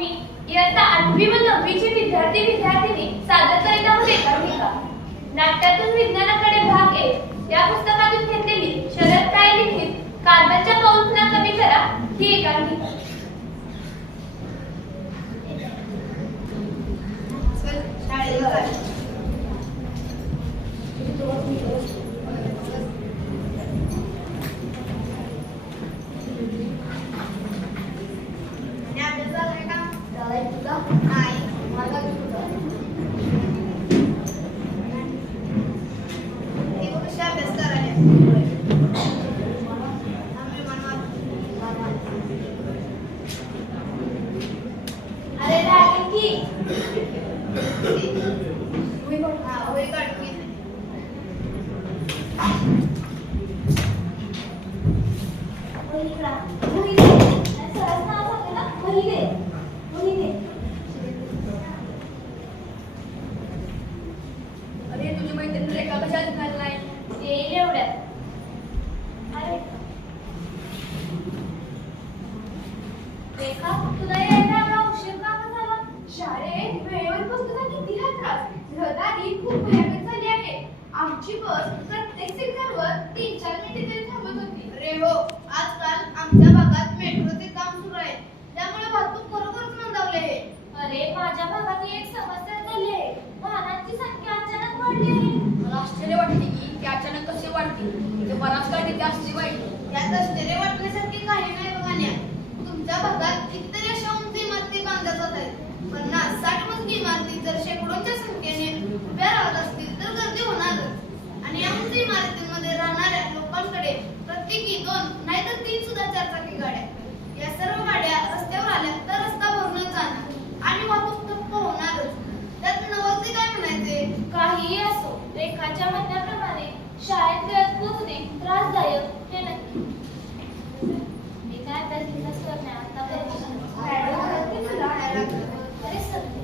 मी इयत्ता 8वी व 9वीचे विद्यार्थी-विद्यार्थिनी सादर करीत आहोत एकांकिका. नाट्यातून विज्ञानाकडे भाग 1 या पुस्तकातून घेतलेली शरद काळे लिखित कार्बनच्या पाऊलखुणा कमी करा ही एकांकिका. अरे तुझी मैत्रीण रेखा कशा दिसणार नाही? येईल एवढ्यात. अरे रेखा, तुला यायला एवढा उशीर का झाला? शाळेत वेळेवर पोहोचण्याचा किती हा त्रास. रहदारी खूप भयानक झाली आहे. आमची बस प्रत्येक सिग्नलवर 3-4 मिनिटे तरी थांबत होती. अरे हो, आजकाल आमच्या भागात मेट्रोचे काम सुरू आहे, त्यामुळे वाहतूक खरोखरच मंदावली आहे. अरे माझ्या भागात एक समस्या झाली आहे. वाहनांची संख्या अचानक वाढली आहे. मला आश्चर्य वाटते की ते अचानक कसे वाढतील. ते बराच काळ तिथे असली वाईट. यात आश्चर्य वाटण्यासारखे काही नाही बघाल्या. तुमच्या भागात कितीतरी अशा उंच इमारती बांधल्या जात आहेत. 50-60 मजली इमारती जर शेकडोंच्या संख्येने उभ्या राहत असतील तर गर्दी होणारच. आणि या उंच इमारतींमध्ये राहणाऱ्या लोकांकडे प्रत्येकी 2 नाहीतर 3 सुद्धा 4 चाकी गाड्या. या सर्व गाड्या रस्त्यावर आल्या तर रस्ता भरूनच जाणार आणि वाहतूक ठप्प होणारच. त्यात नवलते काय म्हणायचे? काहीही असो, रेखाच्या म्हणण्याप्रमाणे शाळेत वेळेत पोहोचणे त्रासदायक हे नक्की. मी काय अभ्यास बिभ्यास करणे आता अरे सत्य.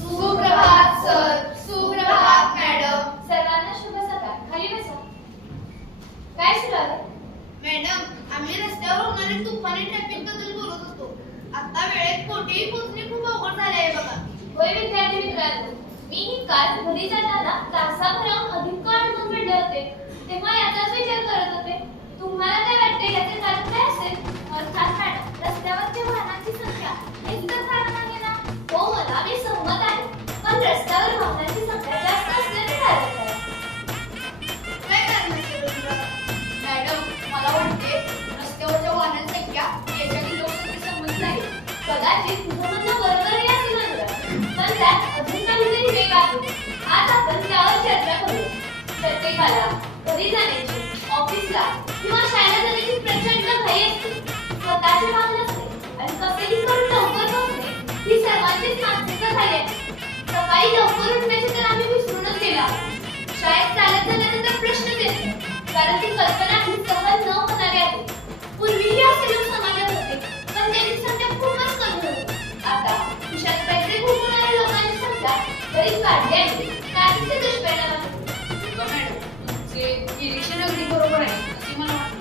सुप्रभात सर. सुप्रभात मॅडम. सर्वांना शुभ सकाळ. खाली बसा. काय सुरू आहे? मॅडम, आम्ही रस्त्यावर होणारे तुफानी ट्रॅफिक बद्दल बोलत होतो. आता वेळेत कोठेही पोहोचणे खूप अवघड झाले आहे बघा. होय विद्यार्थी मित्रांनो, मी काल घरी जाताना तासाभराहून अधिक काळ अडकून पडले होते. तेव्हा याचाच विचार करत होते. तुम्हाला काय वाटते याचे कारण काय असेल? अर्थात मॅडम, रस्त्यावरच्या वाहनांची संख्या हेच तर कारण आहे ना? हो, मला मी सहमत आहे. पण रस्त्यावर वाहनांची संख्या जास्त असल्याने कारण काय? काय कारण असेल तुला? मॅडम, मला वाटते रस्त्यावरच्या वाहनांची संख्या देशातील लोकसंख्येसंबंधित आहे. कदाचित तुझं म्हणणं बरोबरही असेल अनुराग. पण त्यात अजून काहीतरी वेग आहे. आज आपण त्यावर चर्चा करू. प्रत्येकाला घरी जाण्याची, ऑफिसला किंवा शाळेला जाण्याची प्रचंड घाई असते. स्वतःचे वाहन असते आणि कसेही करून लवकर पोहोचणे ही सर्वांचीच मानसिकता झाली आहे. सकाळी लवकर उठण्याचे तर आम्ही विसरूनच गेलो आहोत. शाळेत चालत जाण्यानंतर प्रश्नच येत नाही, कारण ती कल्पना ही सहज न होणारी आहे. पूर्वीही असे लोक समाजात होते, पण त्यांची संख्या खूपच कमी होती. आता खिशात पैसे घुमवणाऱ्या लोकांची संख्या बरीच वाढली आहे. त्याचे दुष्परिणाम आहेत. मॅडम, तुमचे निरीक्षण अगदी बरोबर आहे असे मला वाटते.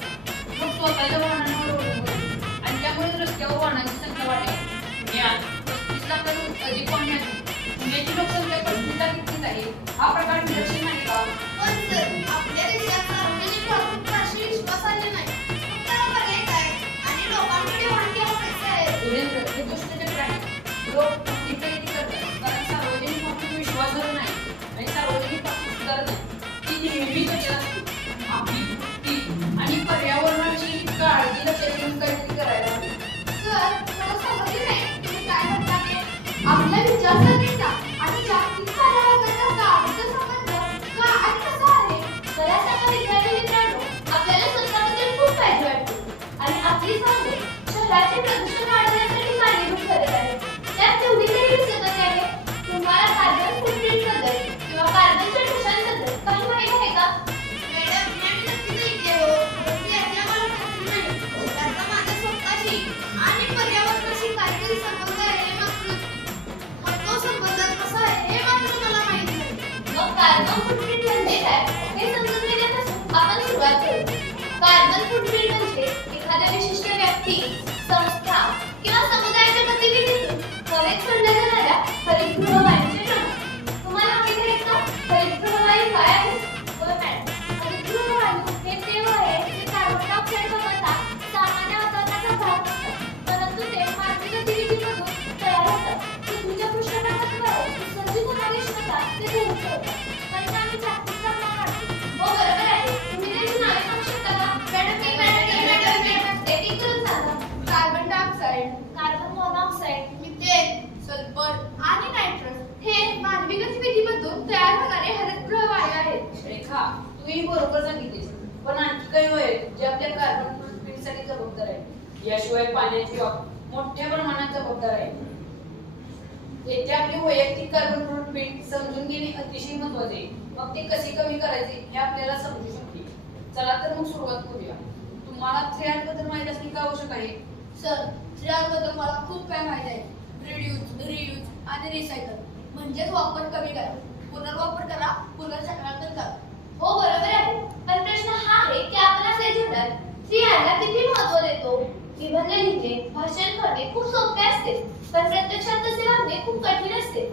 मग स्वतःच्या वाहनांवर अवलंबून आणि त्यामुळे रस्त्यावर वाहनांची संख्या वाढेल. यात 35 लाखांहून अधिक वाहने आहेत. पुण्याची लोकसंख्या 35 लाख इतकीच आहे. हा प्रकार निरक्षण नाही का? पण सर, आपल्या देशात सार्वजनिक वाहतूक फारशी विश्वासार्ह नाही. त्याला पर्याय काय? आणि लोकांकडे वाहन घ्यायला पैसे आहेत. सुरेंद्र, हे दुष्टचक्र आहे. लोक खरेदी करतात कारण सार्वजनिक वाहतूक विश्वासार्ह नाही आणि सार्वजनिक वाहतूक सुधारत नाही. ती नेहमी कचरा असते. आपली वृत्ती आणि पर्यावरणाची काळजी लक्षात घेऊन काहीतरी करायला हवे. सर, मला समजले नाही तुम्ही काय म्हणता ते. आपल्या विचारसरणीचा आणि जागतिक कार्यालयाचा गाडीचा संबंध काय आणि कसा आहे? मला सांगा विद्यार्थी मित्रांनो, आपल्याला स्वतःबद्दल खूप काळजी वाटते आणि आपली सांगणे शहराचे प्रदूषण वाढवण्यासाठी कारणीभूत ठरत आहे. त्यात तेवढी तरी विसंगती आहे. तुम्हाला कार्बन फुटप्रिंटबद्दल किंवा कार्बनच्या ठोशांबद्दल काही माहिती आहे का? मॅडम, मी नक्कीच ऐकले हो. परंतु यातल्या मला खात्री नाही. त्याचा माझ्या स्वतःशी आणि पर्यावरणाशी काहीतरी संबंध आहे हे मात्र नक्की. पण तो संबंध कसा आहे हे मात्र मला माहित नाही. मग कार्बन फुटप्रिंट म्हणजे काय हे समजून घेण्यापासून आपण सुरुवात करू. कार्बन फुटप्रिंट म्हणजे एखाद्या विशिष्ट व्यक्ती, संस्था किंवा समुदायाच्या गतिविधी हरितगृहवायूचे प्रमाण. तुम्हाला माहिती आहे का हरितगृहवायू काय आहे? होय मॅडम, हरितगृहवायू हे ते आहे जे कार्बन डायऑक्साईड वगळता सामान्य वातावरणाचा भाग असतात, परंतु ते मानवी गतिविधीमधून तयार होतात. पृथ्वीच्या पृष्ठभागाद्वारे उत्सर्जित होणारी उष्णता ते दूर ठेवतात. परिणामी जागतिक तापमान वाढते. हो बरोबर आहे. तुम्ही त्याची नावे सांगू शकता का? एक एक करून सांगा. Carbon dioxide, carbon monoxide, methane, sulphur आणि नायट्रस हे मानवी गतिविधीमधून तयार होणारे हरितगृह वायू आहेत. रेखा, तुम्ही बरोबर सांगितलीस, पण आणखी काही आहे जे आपल्या कार्बन फुटप्रिंटसाठी जबाबदार आहे. याशिवाय पाण्याची वाप मोठ्या प्रमाणात जबाबदार आहे. येथे आपली वैयक्तिक कार्बन फुटप्रिंट समजून घेणे अतिशय महत्त्वाचे आहे. मग ते कसे कमी करायचे हे आपल्याला समजू शकते. चला तर मग सुरुवात करूया. तुम्हाला 3R बद्दल माहिती असणे का आवश्यक आहे? सर, 3R बद्दल मला खूप काय माहिती आहे. रिड्यूस, रियूज आणि रिसायकल म्हणजेच वापर कमी करा, पुनर्वापर करा, पुनर्चक्रांकन करा. हो बरोबर आहे. पण प्रश्न हा आहे की आपण आपल्या जीवनात 3R ला किती महत्त्व देतो? निबंध लिहिणे, भाषण करणे खूप सोपे असते, पण प्रत्यक्षात तसे वागणे खूप कठीण असते.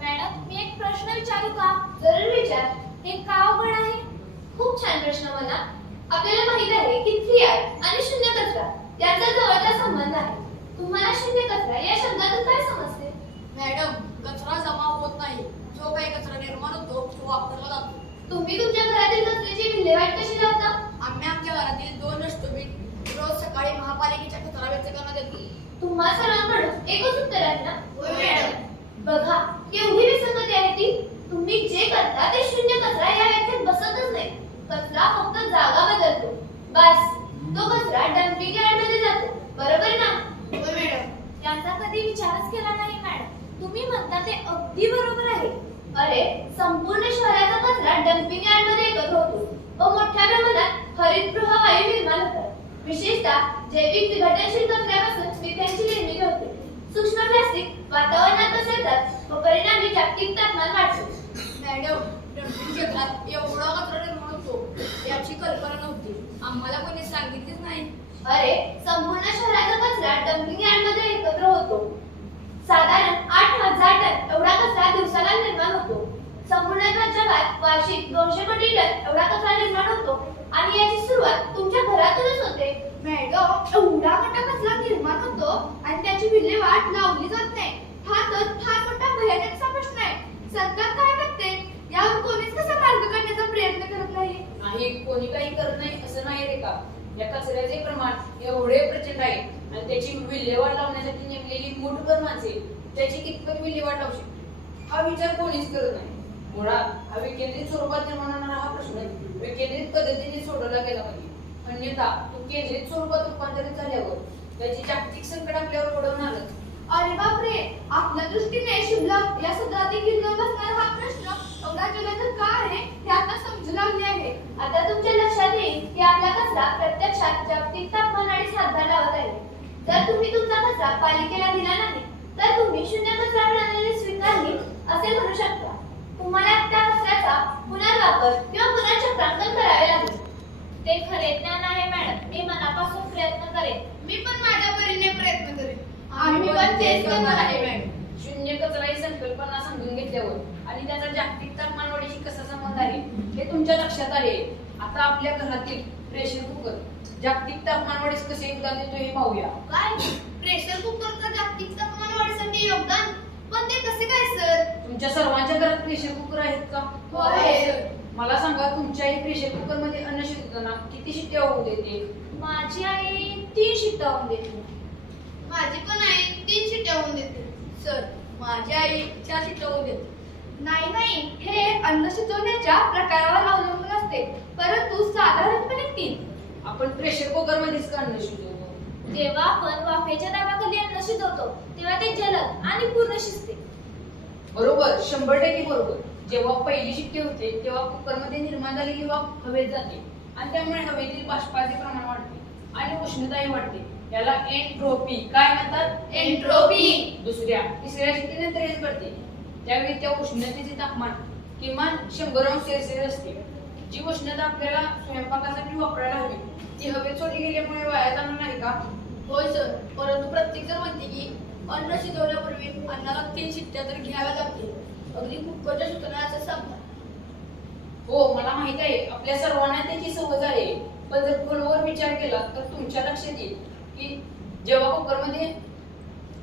मॅडम, मी एक प्रश्न विचारू का? जरूर विचार. हे का अवघड आहे? खूप छान प्रश्न म्हणा. आपल्याला माहित आहे की 3R आणि शून्य कचरा यांचा जवळचा संबंध आहे. तुम्हाला शून्य कचरा या शब्दातून काय समजते? मॅडम, कचरा जमा होत नाही. जो काही कचरा निर्माण होतो तो वापरला जातो. तुम्ही तुमच्या घरातील कचऱ्याची विल्हेवाट कशी लावता? आम्ही आमच्या घरातील 2 डस्टबिन रोज सकाळी महापालिकेच्या कचरा व्यवस्थापनात देतो. तुम्हा सर्वांकडून एकच उत्तर आहे ना? होय मॅडम. बघा, केवढी विसंगती आहे ती. तुम्ही जे करता ते शून्य कचरा या व्याख्येत बसतच नाही. कचरा फक्त जागा बदलतो. बस, तो कचरा डम्पिंग यार्डमध्ये जातो. बरोबर ना? होय मॅडम. याचा कधी विचारच केला नाही मॅडम. तुम्ही म्हणता ते अगदी बरोबर आहे. अरे, संपूर्ण शहराचा कचरा डम्पिंग यार्डमध्ये एकत्र होतो व मोठ्या प्रमाणात हरितगृह वायू निर्माण होतात. विशेषतः जैविक विघटनशील कचऱ्यापासून मिथेनची निर्मिती होते. सूक्ष्म प्लास्टिक वातावरणात पसरतात व परिणामी जागतिक तापमान वाढते. मॅडम, डम्पिंग क्षेत्रात एवढा कचरा निर्माण होतो याची कल्पना नव्हती. आम्हाला कोणी सांगितलीच नाही. अरे, संपूर्ण शहराचा कचरा डम्पिंग यार्डमध्ये एकत्र होतो. साधारण 8,000 टन एवढा कचरा दिवसाला निर्माण होतो. संपूर्ण जगात वार्षिक 200 कोटी टन एवढा कचरा निर्माण होतो आणि याची सुरुवात तुमच्या घरातूनच होते. मॅडम, एवढा मोठा कचरा निर्माण होतो आणि त्याची विल्हेवाट लावली जात नाही. हा तर फार मोठा भयानकचा प्रश्न आहे. सरकार काय करते? यावर कोणीच कसा मार्ग काढण्याचा प्रयत्न करत नाही. नाही, कोणी काही करत नाही असं नाही रे का. या कचऱ्याचे प्रमाण एवढे प्रचंड आहे आणि त्याची विल्हेवाट लावण्यासाठी नेमलेली मूठभर माणसे त्याची कितपत विल्हेवाट लावू शकते हा विचार कोणीच करत नाही. मुळात हा विकेंद्रित स्वरूपात निर्माण होणारा हा प्रश्न विकेंद्रित पद्धतीने सोडवला गेला पाहिजे. अन्यथा तो केंद्रित स्वरूपात रूपांतरित झाल्यावर त्याची जागतिक संकट आपल्यावर ओढवणारच. अरे बापरे, आपल्या दृष्टीने शिवलक या सदरातील गिरणावर बसणारा हा प्रश्न एवढा जगाचा का आहे हे आता समजू लागले आहे. आता तुमच्या लक्षात येईल की आपला कचरा प्रत्यक्षात जागतिक तापमानाने हातभार लावत आहे. जर तुम्ही तुमचा कचरा पालिकेला दिला नाही तर तुम्ही शून्य कचरा प्रणाली स्वीकारली असे म्हणू शकता. तुम्हाला त्या कचऱ्याचा पुनर्वापर किंवा पुनर्चक्रांकन करावे लागेल. ते खरे ज्ञान आहे मॅडम. मी मनापासून प्रयत्न करेन. मी पण माझ्या परीने प्रयत्न करेन. आम्ही पण तेच करणार आहे मॅडम. शून्य कचरा ही संकल्पना समजून घेतल्यावर आणि त्याचा जागतिक तापमान वाढीशी कसा संबंध आहे हे तुमच्या लक्षात आले. आता आपल्या घरातील प्रेशर कुकर जागतिक तापमान वाढीस कसे योगदान देतो हे पाहूया. काय? प्रेशर कुकरचा जागतिक तापमान वाढीसाठी योगदान? पण ते कसे काय सर? तुमच्या सर्वांच्या घरात प्रेशर कुकर आहेत का? हो आहे सर. मला सांगा, तुमच्याही प्रेशर कुकर मध्ये अन्न शिजवताना किती शिट्ट्या होऊ देते? माझी आई 3 शिट्ट्या होऊन देते. माझी पण आई 3 शिट्ट्या होऊन देते. सर, माझी आई 4 शिट्ट्या होऊन देते. नाही, हे अन्न शिजवण्याच्या प्रकारावर अवलंबून असते, परंतु साधारणपणे 3. आपण प्रेशर कुकर मध्येच का अन्न शिजवतो? जेव्हा आपण वाफेच्या दाबाखाली अन्न शिजवतो तेव्हा ते जलद आणि पूर्ण शिजते. बरोबर, 100% बरोबर. जेव्हा पहिली शिट्टी होते तेव्हा कुकरमध्ये निर्माण झालेली वाफ हवेत जाते आणि त्यामुळे हवेतील बाष्पाचे प्रमाण वाढते आणि उष्णताही वाढते. याला एंट्रोपी काय म्हणतात? एंट्रोपी. तिसऱ्या शिट्टीनंतर हेच घडते. त्यावेळी त्या उष्णतेचे तापमान किमान 100 अंश सेल्सिअस असते. जी उष्णता आपल्याला स्वयंपाकासाठी वापरायला हवी ती हवेत सोडली गेल्यामुळे वाया जाणार नाही का? होय सर, परंतु प्रत्येक जण म्हणते की अन्न शिजवण्यापूर्वी अन्नाला 3 शिट्ट्या तर घ्याव्या लागतील. अगदी कुकरच्या सुतण्याचा सामना. हो मला माहित आहे आपल्या सर्वांना त्याची सवय आहे. पण जर खोलवर विचार केला तर तुमच्या लक्षात येईल की जेव्हा कुकरमध्ये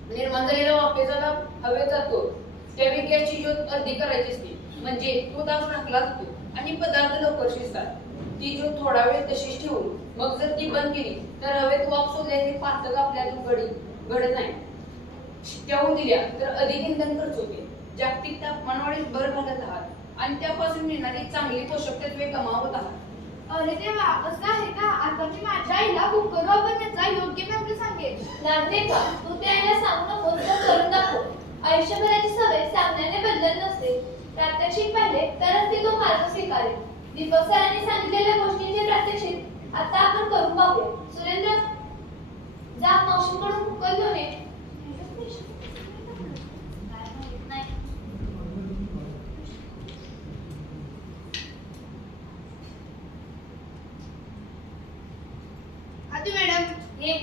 निर्माण झालेला वाफेचा दाब हवेत जातो त्यावेळी गॅसची ज्योत अर्धी करायची असते. म्हणजे तो दाब राखला जातो आणि पदार्थ लवकर शिजतात. ती ज्योत थोडा वेळ तशीच ठेवून मग जर ती बंद केली तर हवेत वाफ सोडल्याने पातळ आपल्याला घडत नाही. शिट्ट्या होऊ दिल्या तर अधिक इंधन खर्च होते. जागतिक तापमानवाढीस भर घालत आहात आणि त्यापासून मिळणारी चांगली पोषक तत्वे गमावत आहात. अरे देवा, असं आहे का? आता मी माझ्या आईला कुकर वापरण्याचा योग्य मार्ग सांगेन. लागते का तू त्याला सांगू नकोस तर करून दाखव. आयुष्यभराची सवय सांगण्याने बदलत नसते. प्रात्यक्षिक पाहिले तरच ती तो मार्ग स्वीकारेल. दीपक सरांनी सांगितलेल्या गोष्टींचे प्रात्यक्षिक आता आपण करून पाहूया. सुरेंद्र जा मावशीकडून कुकर घेऊन ये. आधी मॅडम ये.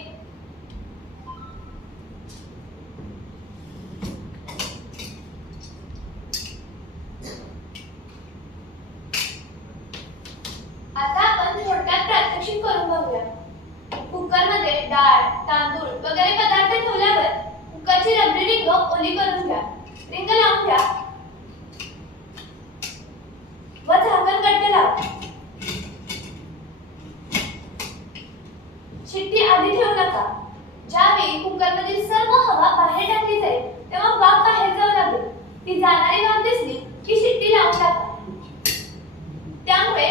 आता आपण थोडक्यात प्रात्यक्षिक करून बघूया. कुकरमध्ये डाळ, तांदूळ वगैरे पदार्थ ठेवल्यावर कुकरची रबरी रिंग ओली करून घ्या. रिंग लावून घ्या व झाकण कट्टे लावा. शिट्टी आधी ठेवू नका. ज्यावेळी कुकरमधील सर्व हवा बाहेर टाकली जाईल तेव्हा वाफ बाहेर जाऊ लागेल. ती जाणारी वाफ दिसली की शिट्टी लावून टाका. त्यामुळे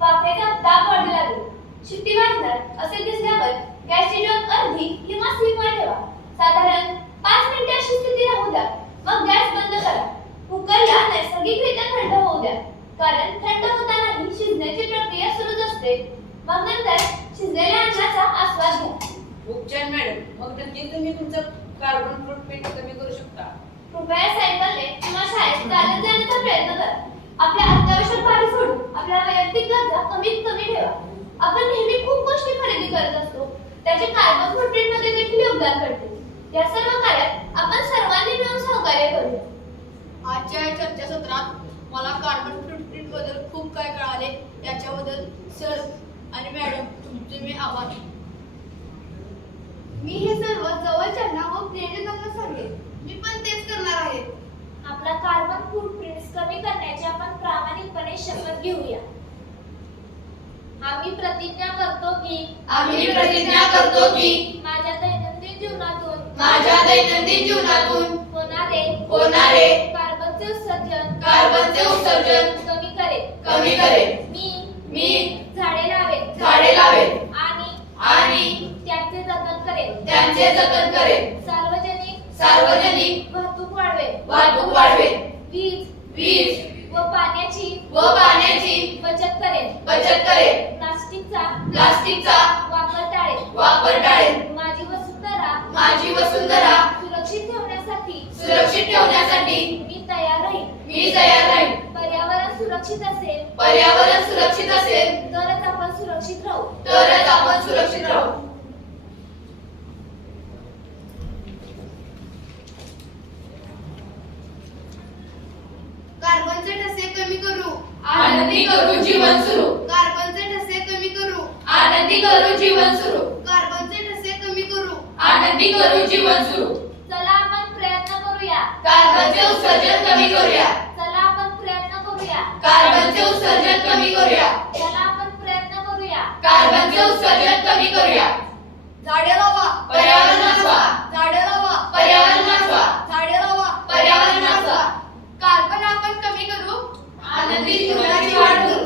वाफेचा दाब वाढू लागेल. शिट्टी वाजणार असे दिसल्यावर गॅसची ज्योत अर्धी किंवा स्लिपवर ठेवा. साधारण 5 मिनिटे अशी स्थिती राहू द्या. मग गॅस बंद करा. कुकरला नैसर्गिकरित्या थंड होऊ द्या. कारण थंड होतानाही शिजण्याची प्रक्रिया सुरूच असते. मग नंतर शिजलेल्या अन्नाचा आस्वाद घ्या. खूप छान मॅडम. मग नक्कीच तुम्ही तुमचं कार्बन फूटप्रिंट कमी करू शकता. कृपया सायकलने किंवा शाळेत चालत जाण्याचा प्रयत्न करा. आपल्या अत्यावश्यक बाबी सोडून आपल्या वैयक्तिक गरजा कमीत कमी ठेवा. आपण नेहमी खूप गोष्टी खरेदी करत असतो. त्याचे कार्बन फूटप्रिंट मध्ये देखील योगदान पडते. या सर्व कार्यात आपण सर्वांनी मिळून सहकार्य करूया. आजच्या या चर्चासत्रात मला कार्बन फूटप्रिंट बद्दल खूप काय कळाले. याच्याबद्दल सर आणि मॅडम तुमचे मी आभार. मी हे सर्व जवळच्यांना व प्रेरकांना सांगेन. मी पण तेच करणार आहे. आपला कार्बन फूटप्रिंट कमी करण्याची आपण प्रामाणिकपणे शपथ घेऊया. आम्ही प्रतिज्ञा करतो की माझ्या दैनंदिन जीवनातून होणारे कार्बनचे उत्सर्जन कमी करेल. मी झाडे लावेल आणि त्यांचे जतन करेल. सार्वजनिक वाहतूक वाढवेल. वीज व पाण्याची बचत करेल. प्लास्टिकचा वापर टाळेल. माझी वसुंधरा सुरक्षित ठेवण्यासाठी मी तयार राहील. पर्यावरण सुरक्षित असेल तरच आपण सुरक्षित राहू. कार्बनचे ठसे कमी करू. आनंदी करू जीवन सुरू. कार्बनचे ठसे कमी करू. आनंदी करू जीवन सुरू. कार्बनचे ठसे कमी करू. आनंदी करू जीवन सुरू. चला आपण प्रयत्न करूया. कार्बनचे उत्सर्जन कमी करूया. चला आपण प्रयत्न करूया. कार्बनचे उत्सर्जन कमी करूया. चला आपण प्रयत्न करूया. कार्बनचे उत्सर्जन कमी करूया. झाडे लावा. पर्यावरण वाचवा. झाडे लावा. पर्यावरण वाचवा. झाडे लावा. पर्यावरण वाचवा. कार्बन आपण कमी करू. आनंदी जीवनाची वाट करू.